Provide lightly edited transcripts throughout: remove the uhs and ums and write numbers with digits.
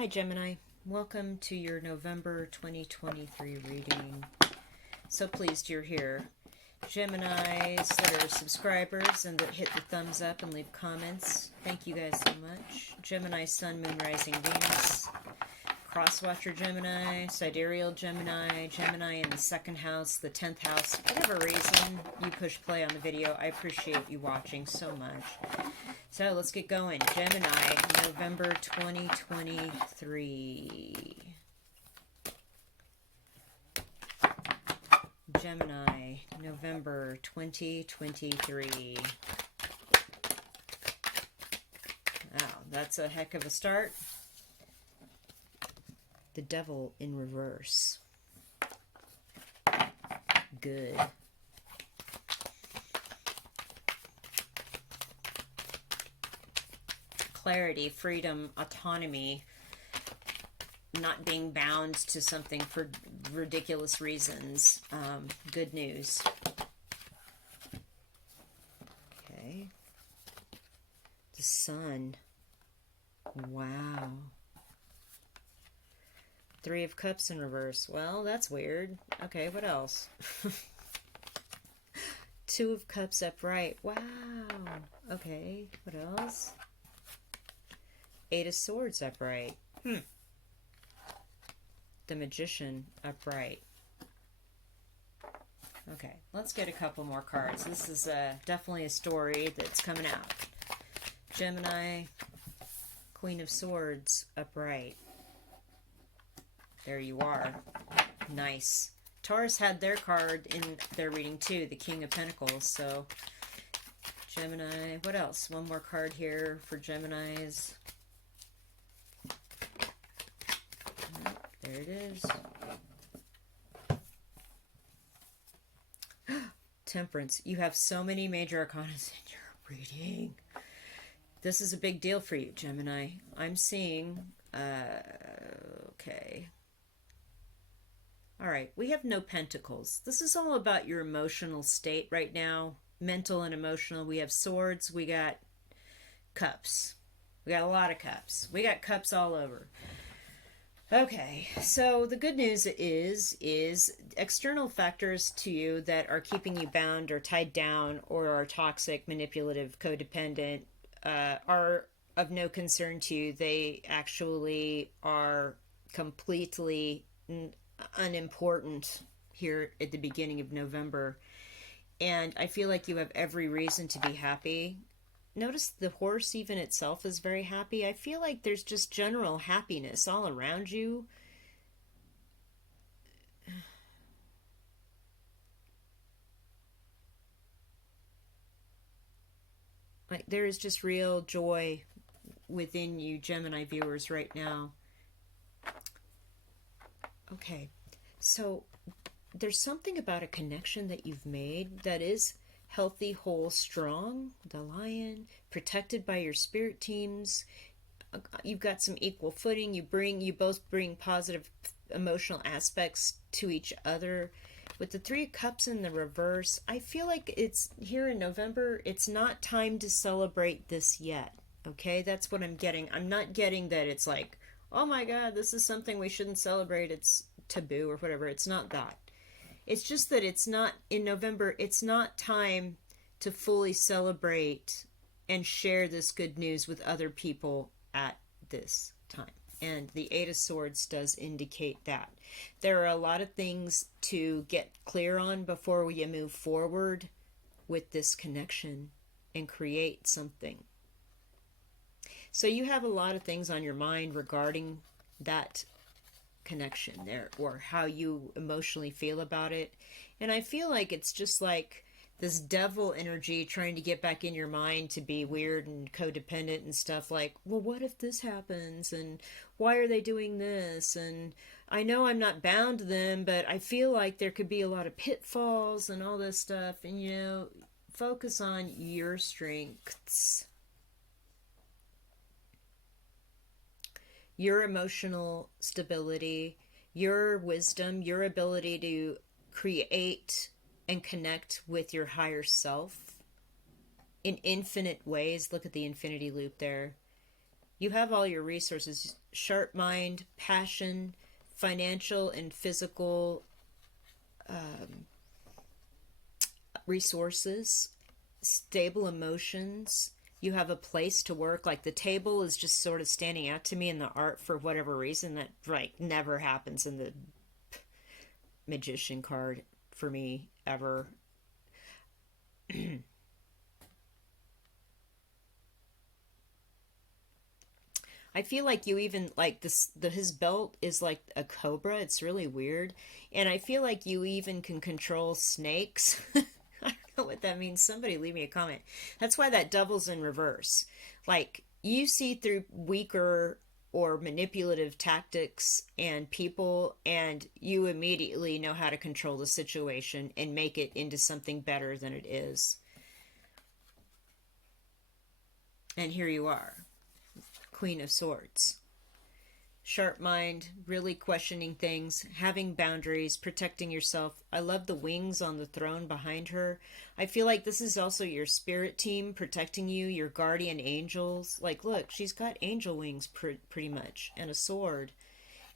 Hi Gemini, welcome to your November 2023 reading. So pleased you're here. Geminis that are subscribers and that hit the thumbs up and leave comments, thank you guys so much. Gemini, Sun, Moon, Rising, Venus. Crosswatcher Gemini, Sidereal Gemini, Gemini in the second house, the 10th house. Whatever reason you push play on the video, I appreciate you watching so much. So let's get going. Gemini, November 2023. Gemini, November 2023. Wow, that's a heck of a start. The Devil in reverse. Good. Clarity, freedom, autonomy, not being bound to something for ridiculous reasons. Good news. Okay. The Sun. Wow. Three of Cups in reverse. Well, that's weird. Okay, what else? Two of Cups upright. Wow. Okay, what else? Eight of Swords upright. The Magician upright. Okay, let's get a couple more cards. This is definitely a story that's coming out. Gemini, Queen of Swords upright. There you are. Nice. Taurus had their card in their reading too, the King of Pentacles. So, Gemini, what else? One more card here for Geminis. There it is. Temperance. You have so many major arcana in your reading. This is a big deal for you, Gemini. I'm seeing... okay. All right, we have no pentacles. This is all about your emotional state right now, mental and emotional. We have swords, we got cups. We got a lot of cups. We got cups all over. Okay, so the good news is external factors to you that are keeping you bound or tied down or are toxic, manipulative, codependent are of no concern to you. They actually are completely unimportant here at the beginning of November, and I feel like you have every reason to be happy. Notice the horse even itself is very happy. I feel like there's just general happiness all around you. Like there is just real joy within you, Gemini viewers, right now. Okay, so there's something about a connection that you've made that is healthy, whole, strong. The Lion, protected by your spirit teams. You've got some equal footing. You both bring positive emotional aspects to each other. With the Three of Cups in the reverse, I feel like it's here in November. It's not time to celebrate this yet. Okay, that's what I'm getting. I'm not getting that it's like, oh my God, this is something we shouldn't celebrate. It's taboo or whatever. It's not that. It's just that it's not, in November, it's not time to fully celebrate and share this good news with other people at this time. And the Eight of Swords does indicate that. There are a lot of things to get clear on before we move forward with this connection and create something. So you have a lot of things on your mind regarding that connection there, or how you emotionally feel about it. And I feel like it's just like this devil energy trying to get back in your mind to be weird and codependent and stuff like, well, what if this happens? And why are they doing this? And I know I'm not bound to them, but I feel like there could be a lot of pitfalls and all this stuff. And, you know, focus on your strengths. Your emotional stability, your wisdom, your ability to create and connect with your higher self in infinite ways. Look at the infinity loop there. You have all your resources: sharp mind, passion, financial and physical resources, stable emotions. You have a place to work. Like the table is just sort of standing out to me in the art for whatever reason that like never happens in the magician card for me ever. I feel like you even like this his belt is like a cobra. It's really weird. And I feel like you even can control snakes. I don't know what that means. Somebody leave me a comment. That's why that devil's in reverse. Like you see through weaker or manipulative tactics and people, and you immediately know how to control the situation and make it into something better than it is. And here you are, Queen of Swords. Sharp mind, really questioning things, having boundaries, protecting yourself. I love the wings on the throne behind her. I feel like this is also your spirit team protecting you, your guardian angels. Like, look, she's got angel wings pretty much, and a sword.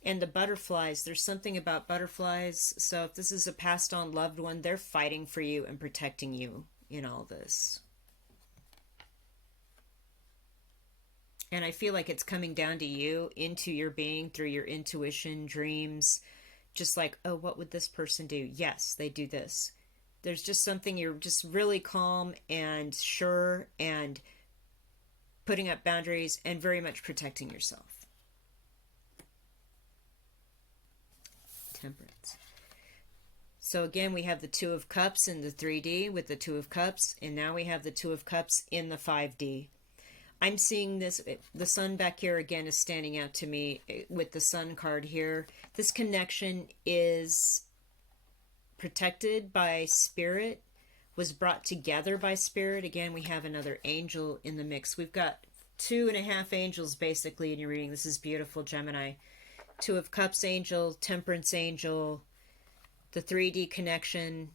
And the butterflies, there's something about butterflies. So if this is a passed on loved one, they're fighting for you and protecting you in all this. And I feel like it's coming down to you, into your being, through your intuition, dreams. Just like, oh, what would this person do? Yes, they do this. There's just something, you're just really calm and sure and putting up boundaries and very much protecting yourself. Temperance. So again, we have the Two of Cups in the 3D with the Two of Cups, and now we have the Two of Cups in the 5D. I'm seeing this, the sun back here again is standing out to me with the sun card here. This connection is protected by spirit, was brought together by spirit. Again, we have another angel in the mix. We've got 2.5 angels basically in your reading. This is beautiful, Gemini. Two of Cups angel, Temperance angel, the 3D connection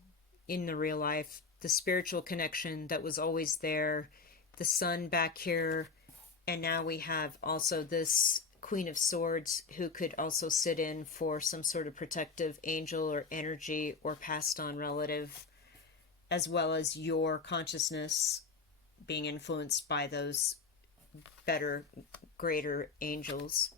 in the real life, the spiritual connection that was always there, the sun back here, and now we have also this Queen of Swords who could also sit in for some sort of protective angel or energy or passed on relative, as well as your consciousness being influenced by those better, greater angels.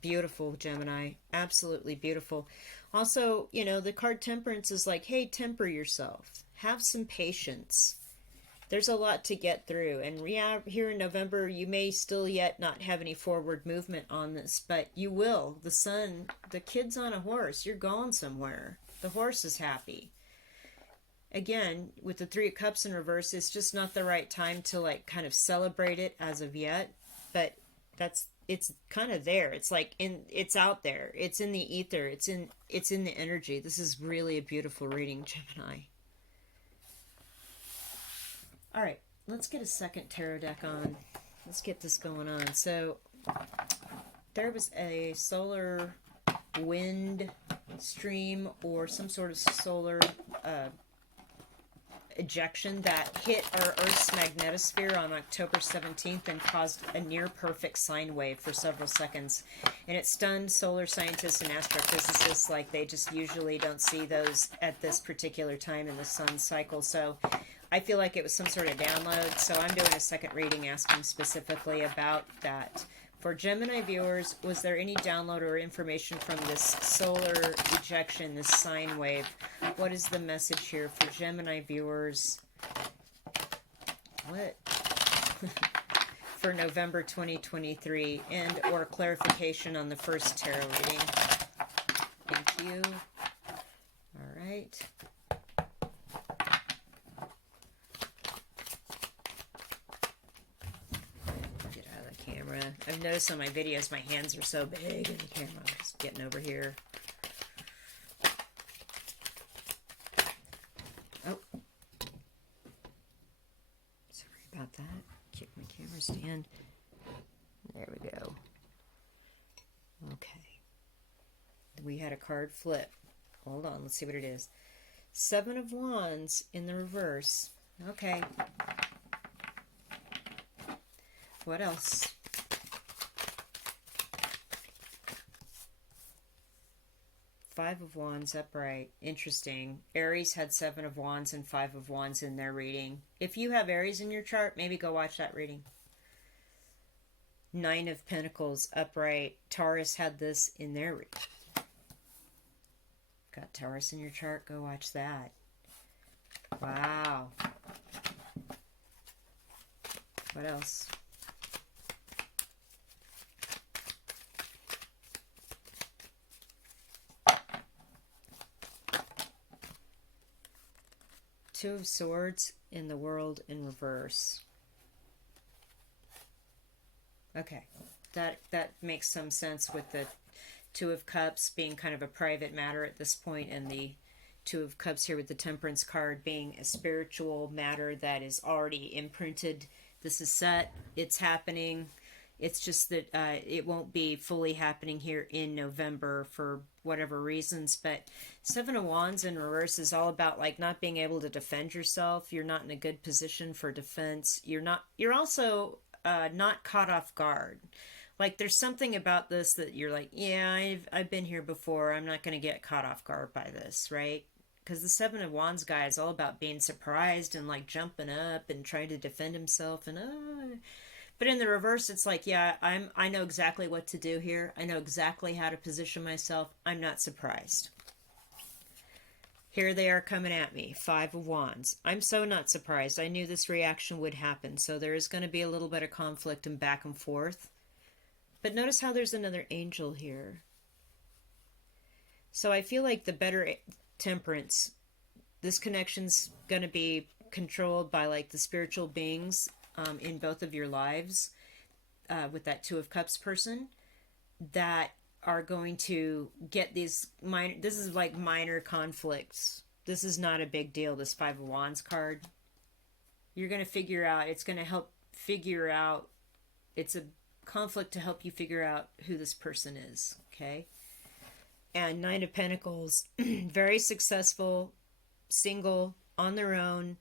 Beautiful, Gemini. Absolutely beautiful. Also, you know, the card Temperance is like, hey, temper yourself. Have some patience. There's a lot to get through. And yeah, here in November, you may still yet not have any forward movement on this, but you will. The sun, the kid's on a horse. You're going somewhere. The horse is happy. Again, with the Three of Cups in reverse, it's just not the right time to like kind of celebrate it as of yet. But it's kind of there. It's like it's out there. It's in the ether. It's in the energy. This is really a beautiful reading, Gemini. All right, let's get a second tarot deck on. Let's get this going on. So there was a solar wind stream or some sort of solar ejection that hit our Earth's magnetosphere on October 17th and caused a near-perfect sine wave for several seconds. And it stunned solar scientists and astrophysicists like they just usually don't see those at this particular time in the sun's cycle. So I feel like it was some sort of download, so I'm doing a second reading asking specifically about that. For Gemini viewers, was there any download or information from this solar ejection, this sine wave? What is the message here for Gemini viewers? What? For November 2023, and or clarification on the first tarot reading. Thank you. All right. I've noticed on my videos my hands are so big in the camera. I'm just getting over here. Oh. Sorry about that. Kick my camera stand. There we go. Okay. We had a card flip. Hold on, let's see what it is. 7 of Wands in the reverse. Okay. What else? Five of Wands upright. Interesting. Aries had Seven of Wands and Five of Wands in their reading. If you have Aries in your chart, maybe go watch that reading. Nine of Pentacles upright. Taurus had this in their reading. Got Taurus in your chart? Go watch that. Wow. What else? Two of Swords in the World in reverse. Okay, that makes some sense with the Two of Cups being kind of a private matter at this point, and the Two of Cups here with the Temperance card being a spiritual matter that is already imprinted. This is set. It's happening. It's just that it won't be fully happening here in November for whatever reasons. But Seven of Wands in reverse is all about like not being able to defend yourself. You're not in a good position for defense. You're also not caught off guard. Like there's something about this that you're like, yeah, I've been here before. I'm not going to get caught off guard by this, right? Because the Seven of Wands guy is all about being surprised and like jumping up and trying to defend himself and But in the reverse, it's like, yeah, I know exactly what to do here. I know exactly how to position myself. I'm not surprised. Here they are coming at me. Five of Wands. I'm so not surprised. I knew this reaction would happen. So there is going to be a little bit of conflict and back and forth. But notice how there's another angel here. So I feel like the better Temperance, this connection's going to be controlled by like the spiritual beings in both of your lives with that Two of Cups person that are going to get these minor, this is like minor conflicts. This is not a big deal, this Five of Wands card. You're going to figure out, it's going to help figure out, it's a conflict to help you figure out who this person is, okay? And Nine of Pentacles, very successful, single, on their own.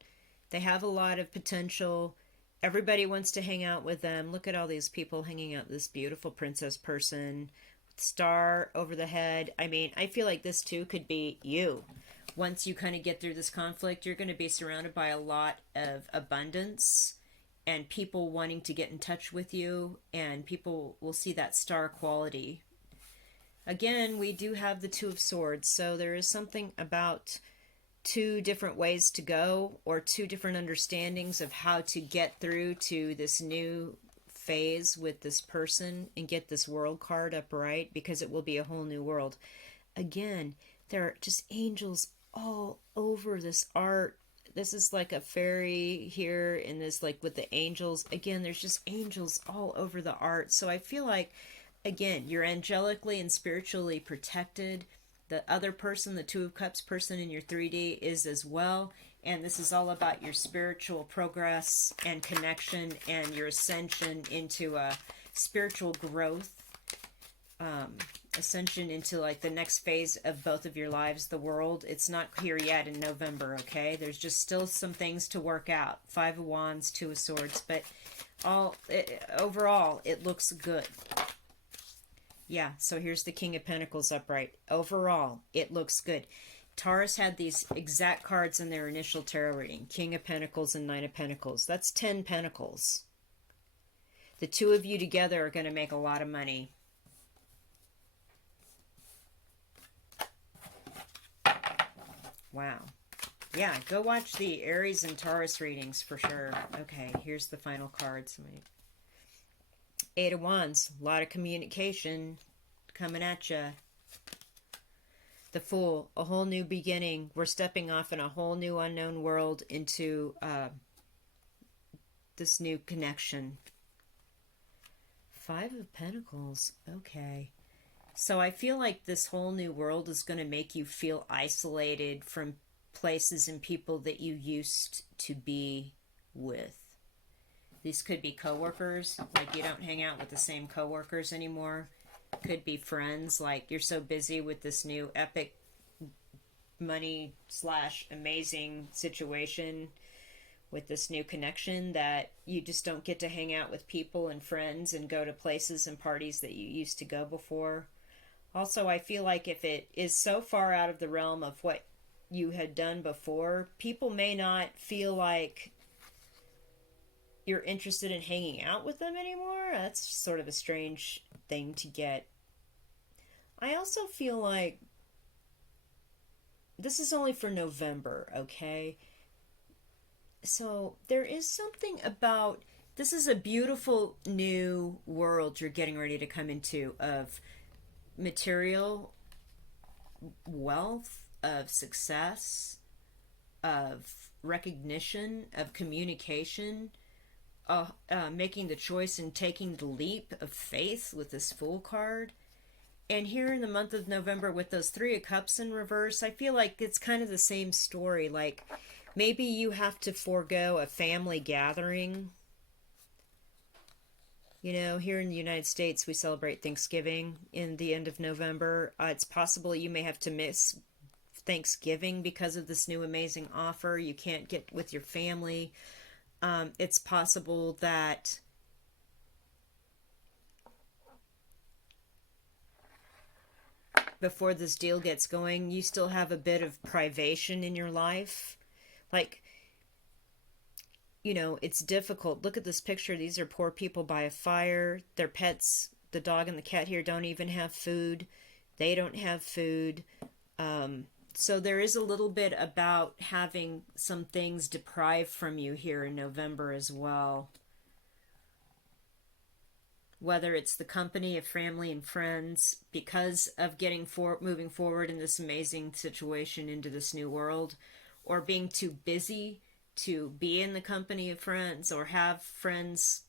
They have a lot of potential. Everybody wants to hang out with them. Look at all these people hanging out with this beautiful princess person. Star over the head. I mean, I feel like this too could be you. Once you kind of get through this conflict, you're going to be surrounded by a lot of abundance and people wanting to get in touch with you, and people will see that star quality. Again, we do have the Two of Swords, so there is something about two different ways to go, or two different understandings of how to get through to this new phase with this person and get this World card upright, because it will be a whole new world. Again, there are just angels all over this art. This is like a fairy here in this, like with the angels. Again, there's just angels all over the art. So I feel like, again, you're angelically and spiritually protected. The other person, the Two of Cups person in your 3D is as well. And this is all about your spiritual progress and connection and your ascension into a spiritual growth. Ascension into like the next phase of both of your lives, the world. It's not here yet in November, okay? There's just still some things to work out. Five of Wands, Two of Swords, but overall, it looks good. Yeah, so here's the King of Pentacles upright. Overall, it looks good. Taurus had these exact cards in their initial tarot reading. King of Pentacles and Nine of Pentacles. That's 10 Pentacles. The two of you together are going to make a lot of money. Wow. Yeah, go watch the Aries and Taurus readings for sure. Okay, here's the final cards. Eight of Wands. A lot of communication coming at you. The Fool. A whole new beginning. We're stepping off in a whole new unknown world into this new connection. Five of Pentacles. Okay. So I feel like this whole new world is going to make you feel isolated from places and people that you used to be with. These could be coworkers, like you don't hang out with the same coworkers anymore. Could be friends, like you're so busy with this new epic money / amazing situation with this new connection that you just don't get to hang out with people and friends and go to places and parties that you used to go before. Also, I feel like if it is so far out of the realm of what you had done before, people may not feel like you're interested in hanging out with them anymore. That's sort of a strange thing to get. I also feel like this is only for November, okay? So there is something about this is a beautiful new world you're getting ready to come into of material wealth, of success, of recognition, of communication, making the choice and taking the leap of faith with this Fool card. And here in the month of November with those Three of Cups in reverse, I feel like it's kind of the same story. Like maybe you have to forego a family gathering. You know, here in the United States, we celebrate Thanksgiving in the end of November. It's possible you may have to miss Thanksgiving because of this new amazing offer. You can't get with your family. It's possible that before this deal gets going, you still have a bit of privation in your life. Like, you know, it's difficult. Look at this picture. These are poor people by a fire. Their pets, the dog and the cat here, don't even have food. They don't have food. So there is a little bit about having some things deprived from you here in November as well. Whether it's the company of family and friends because of moving forward in this amazing situation into this new world, or being too busy to be in the company of friends or have friends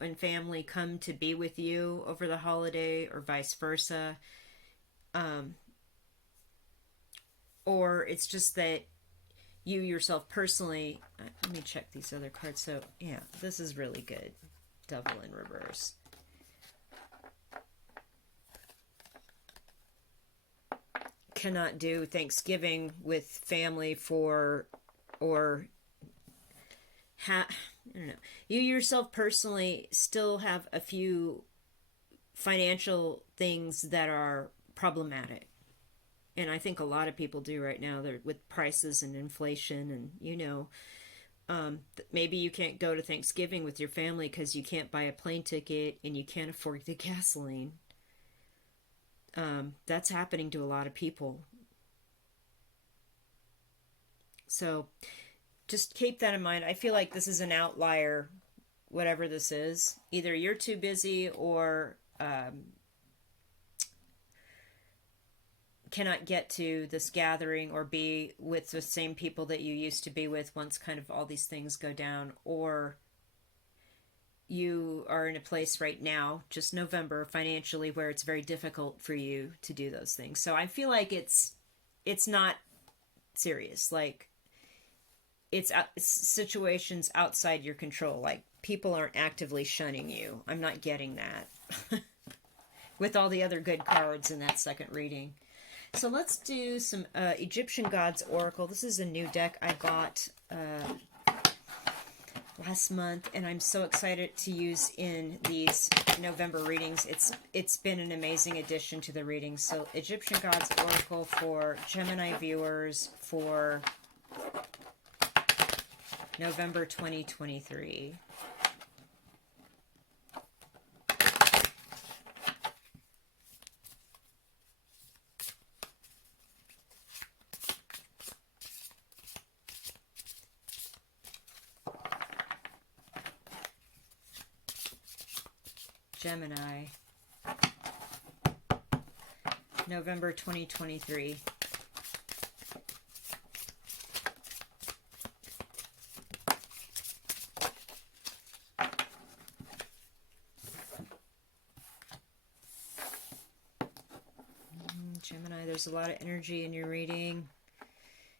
and family come to be with you over the holiday or vice versa. Or it's just that you yourself personally, let me check these other cards. So yeah, this is really good. Devil in reverse. Cannot do Thanksgiving with family or I don't know. You yourself personally still have a few financial things that are problematic. And I think a lot of people do right now. They're with prices and inflation, and maybe you can't go to Thanksgiving with your family because you can't buy a plane ticket and you can't afford the gasoline. That's happening to a lot of people. So just keep that in mind. I feel like this is an outlier, whatever this is. Either you're too busy or cannot get to this gathering or be with the same people that you used to be with once kind of all these things go down, or you are in a place right now, just November financially, where it's very difficult for you to do those things. So I feel like it's not serious. Like it's situations outside your control. Like people aren't actively shunning you. I'm not getting that with all the other good cards in that second reading. So let's do some Egyptian Gods Oracle. This is a new deck I got last month, and I'm so excited to use in these November readings. It's been an amazing addition to the readings. So Egyptian Gods Oracle for Gemini viewers for November 2023. Gemini, November 2023. Gemini, there's a lot of energy in your reading.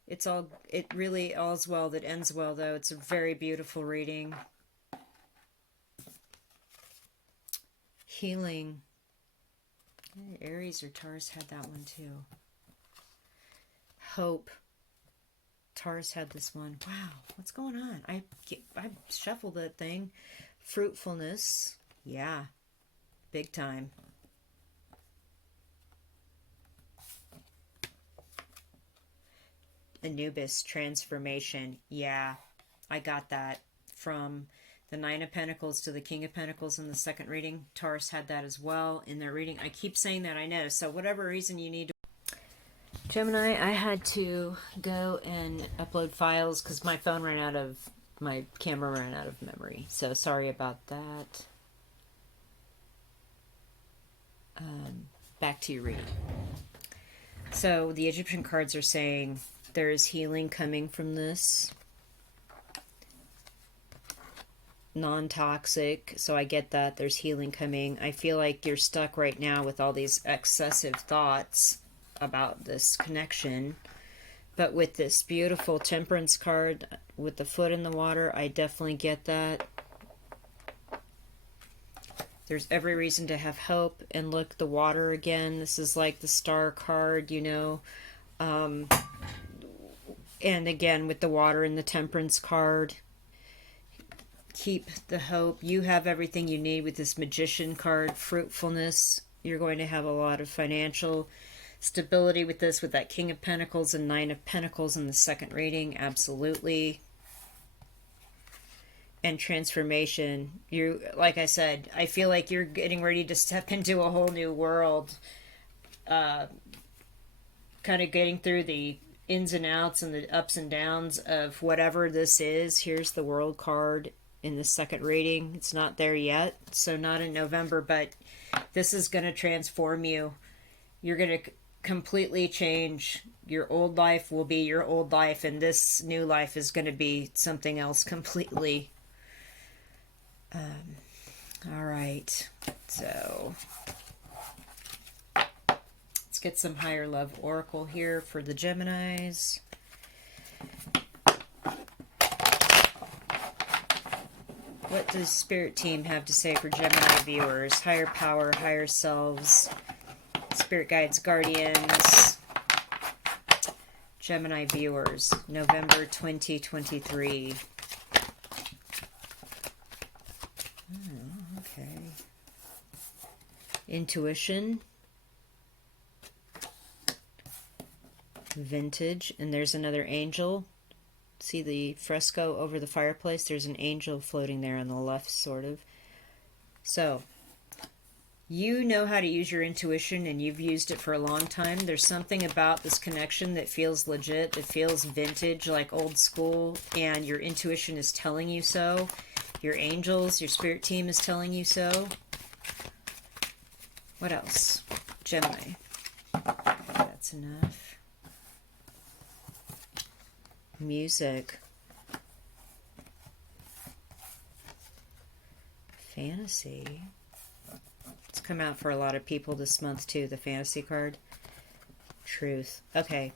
It really all's well that ends well, though. It's a very beautiful reading. Healing. Aries or Taurus had that one too. Hope. Taurus had this one. Wow, what's going on? I shuffled that thing. Fruitfulness. Yeah, big time. Anubis transformation. Yeah, I got that from the Nine of Pentacles to the King of Pentacles in the second reading. Taurus had that as well in their reading. I keep saying that, I know. So whatever reason you need to... Gemini, I had to go and upload files because my camera ran out of memory. So sorry about that. Back to your reading. So the Egyptian cards are saying there is healing coming from this. Non-toxic, so I get that there's healing coming. I feel like you're stuck right now with all these excessive thoughts about this connection. But with this beautiful Temperance card with the foot in the water, I definitely get that. There's every reason to have hope. And look, the water again. This is like the Star card, you know. And again, with the water and the Temperance card, keep the hope. You have everything you need with this Magician card. Fruitfulness. You're going to have a lot of financial stability with this, with that King of Pentacles and Nine of Pentacles in the second reading. Absolutely. And transformation. You, like I said, I feel like you're getting ready to step into a whole new world. Kind of getting through the ins and outs and the ups and downs of whatever this is. Here's the World card in the second reading. It's not there yet, so not in November, but this is going to transform you. You're going to completely change. Your old life will be your old life, and this new life is going to be something else completely. All right, so let's get some higher love oracle here for the Geminis. What does Spirit Team have to say for Gemini viewers? Higher power, higher selves, Spirit guides, guardians, Gemini viewers, November 2023. Okay. Intuition. Vintage. And there's another angel. See the fresco over the fireplace? There's an angel floating there on the left, sort of. So, you know how to use your intuition, and you've used it for a long time. There's something about this connection that feels legit, that feels vintage, like old school, and your intuition is telling you so. Your angels, your Spirit Team is telling you so. What else? Gemini. That's enough. Music. Fantasy. It's come out for a lot of people this month too, the fantasy card. Truth. Okay.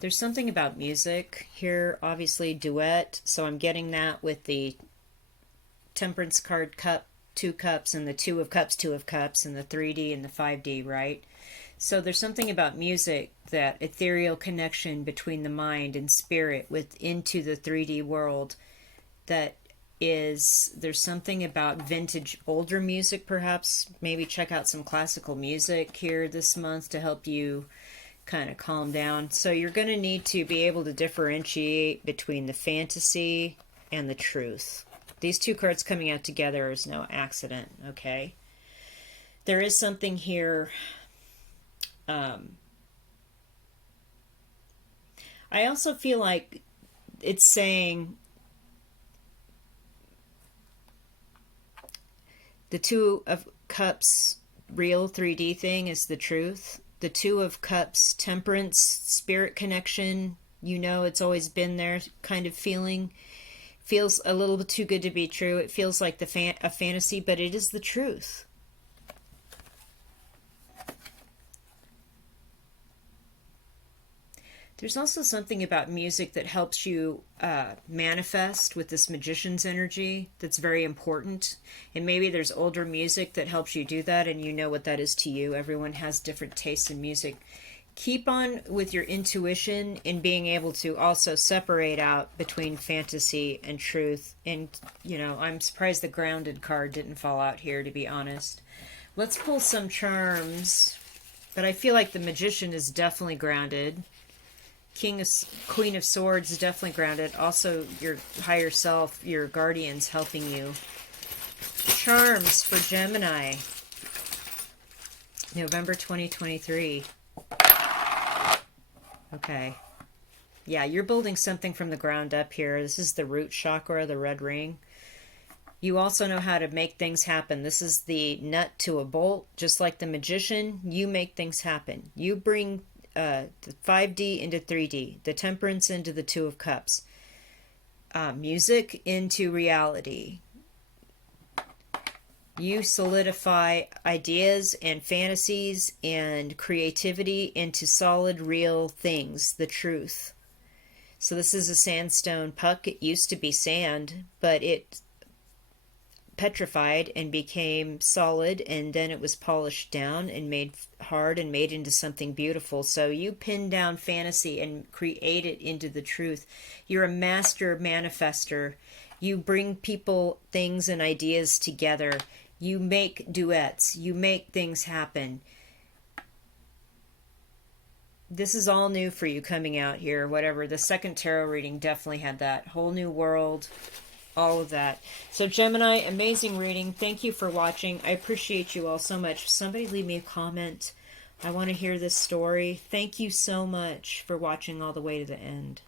There's something about music here, obviously duet, so I'm getting that with the Temperance card, cup, 2 cups, and the 2 of cups, 2 of cups, and the 3D and the 5D, right? So there's something about music, that ethereal connection between the mind and spirit into the 3D world, that is, there's something about vintage, older music perhaps. Maybe check out some classical music here this month to help you kind of calm down. So you're going to need to be able to differentiate between the fantasy and the truth. These 2 cards coming out together is no accident, okay? There is something here. I also feel like it's saying the 2 of cups real 3D thing is the truth. The 2 of cups temperance spirit connection, you know, it's always been there kind of feeling. Feels a little bit too good to be true. It feels like a fantasy, but it is the truth. There's also something about music that helps you manifest with this magician's energy that's very important. And maybe there's older music that helps you do that, and you know what that is to you. Everyone has different tastes in music. Keep on with your intuition in being able to also separate out between fantasy and truth. And, you know, I'm surprised the Grounded card didn't fall out here, to be honest. Let's pull some charms But I feel like the Magician is definitely grounded. Queen of Swords is definitely grounded. Also, your higher self, your guardians helping you. Charms for Gemini. November 2023. Okay. Yeah, you're building something from the ground up here. This is the root chakra, the red ring. You also know how to make things happen. This is the nut to a bolt. Just like the Magician, you make things happen. You bring the 5D into 3D, the Temperance into the Two of Cups, music into reality. You solidify ideas and fantasies and creativity into solid, real things, the truth. So this is a sandstone puck. It used to be sand, but it petrified and became solid, and then it was polished down and made hard and made into something beautiful. So you pin down fantasy and create it into the truth. You're a master manifester. You bring people, things, and ideas together. You make duets. You make things happen. This is all new for you coming out here. Whatever. The second tarot reading definitely had that. Whole new world. All of that. So Gemini, amazing reading. Thank you for watching. I appreciate you all so much. Somebody leave me a comment. I want to hear this story. Thank you so much for watching all the way to the end.